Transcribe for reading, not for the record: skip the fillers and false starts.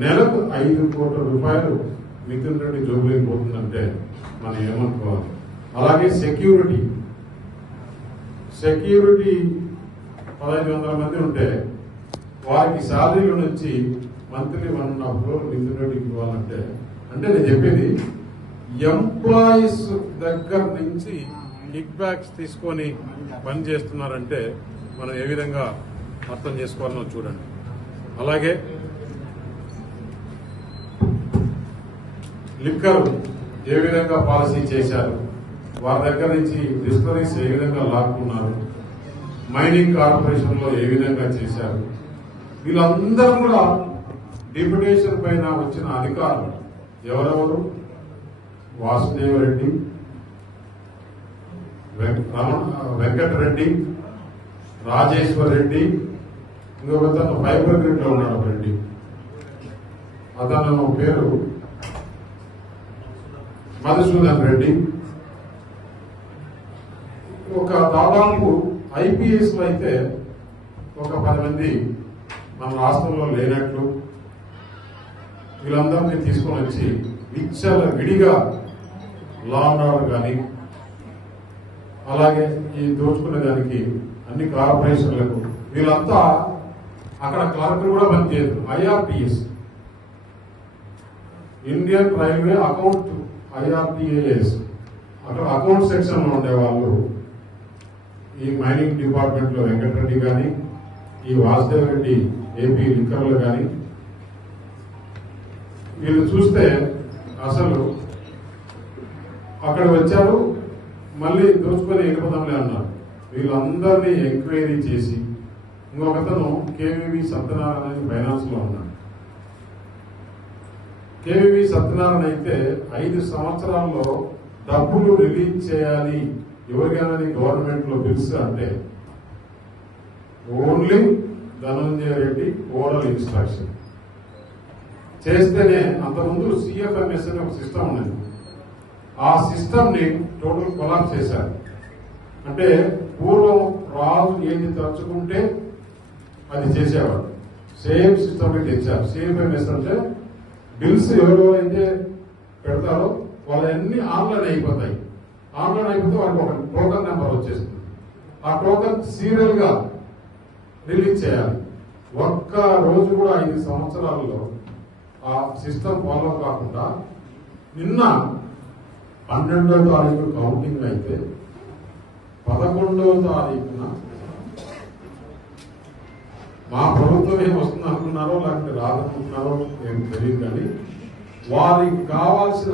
నెలకు 5 కోట్ల రూపాయలు మిథున్ రెడ్డి జోబులకు పోతుందంటే మనం ఏమనుకోవాలి. అలాగే సెక్యూరిటీ 1500 మంది ఉంటే వారికి శాలరీల నుంచి మంత్లీ 1.5 crore మిథున్ రెడ్డికి ఇవ్వాలంటే, అంటే నేను చెప్పేది ఎంప్లాయీస్ దగ్గర నుంచి కిక్ బ్యాక్స్ తీసుకొని పని చేస్తున్నారంటే మనం ఏ విధంగా అర్థం చేసుకోవాలనో చూడండి. అలాగే లిక్కర్ ఏ విధంగా పాలసీ చేశారు, వారి దగ్గర నుంచి డిస్టరీస్ ఏ విధంగా లాక్కున్నారు, మైనింగ్ కార్పొరేషన్ లో ఏ విధంగా చేశారు, వీళ్ళందరూ కూడా డిప్యుటేషన్ పైన వచ్చిన అధికారులు ఎవరెవరు? వాసుదేవరెడ్డి, వెంకటరెడ్డి, రాజేశ్వర్ రెడ్డి, ఇంకొకతను ఫైబర్ గ్రిడ్ లో ఉన్నాడు రెడ్డి, అతను పేరు మధుసూదన్ రెడ్డి. ఒక దాదాపు ఐపీఎస్ లో అయితే ఒక 10 మంది మన రాష్ట్రంలో లేనట్లు వీళ్ళందరినీ తీసుకొని వచ్చి విచ్చల విడిగా లా అండ్ ఆర్డర్ కానీ అలాగే ఈ దోచుకునే దానికి అన్ని కార్పొరేషన్లకు వీళ్ళంతా అక్కడ క్లర్క్ కూడా పనిచేయదు. ఐఆర్టీఎస్ ఇండియన్ రైల్వే అకౌంట్ ఐఆర్టీఏఎస్ అక్కడ అకౌంట్ సెక్షన్ లో ఉండేవాళ్ళు ఈ మైనింగ్ డిపార్ట్మెంట్ లో వెంకటరెడ్డి కానీ ఈ వాసుదేవ్ రెడ్డి ఏపీ లిక్కర్లు కానీ వీళ్ళు చూస్తే అసలు అక్కడ వచ్చారు మళ్ళీ దోచుకొని వెళ్ళిపోదాంలే అన్నారు. వీళ్ళందరినీ ఎంక్వైరీ చేసి ఇంకొకతను కేవీవి సత్యనారాయణ ఫైనాన్స్ లో ఉన్నాడు. కేవీవి సత్యనారాయణ అయితే 5 సంవత్సరాల్లో డబ్బులు రిలీజ్ చేయాలి ఎవరికైనా గవర్నమెంట్ లో బిల్స్ అంటే only Dhananjaya Reddy oral instruction చేస్తేనే. అంతకుముందు సిఎఫ్ఎంఎస్ అనే ఒక సిస్టమ్ ఉన్నది, ఆ సిస్టమ్ ని టోటల్ కొలాప్స్ చేశారు. అంటే పూర్వం రాజు ఏది తలుచుకుంటే అది చేసేవాడు, సేమ్ సిస్టమ్ తెచ్చారు. సిఎఫ్ఎంఎస్ అంటే బిల్స్ ఎవరెవరైతే పెడతారో వాళ్ళన్నీ ఆన్లైన్ అయిపోతాయి. ఆన్లైన్ అయిపోతే వాళ్ళకి ఒక టోకన్ నెంబర్ వచ్చేస్తుంది. ఆ టోకన్ సీరియల్ గా రిలీజ్ చేయాలి. ఒక్క రోజు కూడా 5 సంవత్సరాల్లో ఆ సిస్టమ్ ఫాలో కాకుండా నిన్న 12వ తారీఖు కౌంటింగ్ అయితే 11వ తారీఖున మా ప్రభుత్వం ఏం వస్తుంది అనుకున్నారో లేకపోతే రాదనుకుంటున్నారో ఏం తెలియదు, కానీ వారికి కావాల్సిన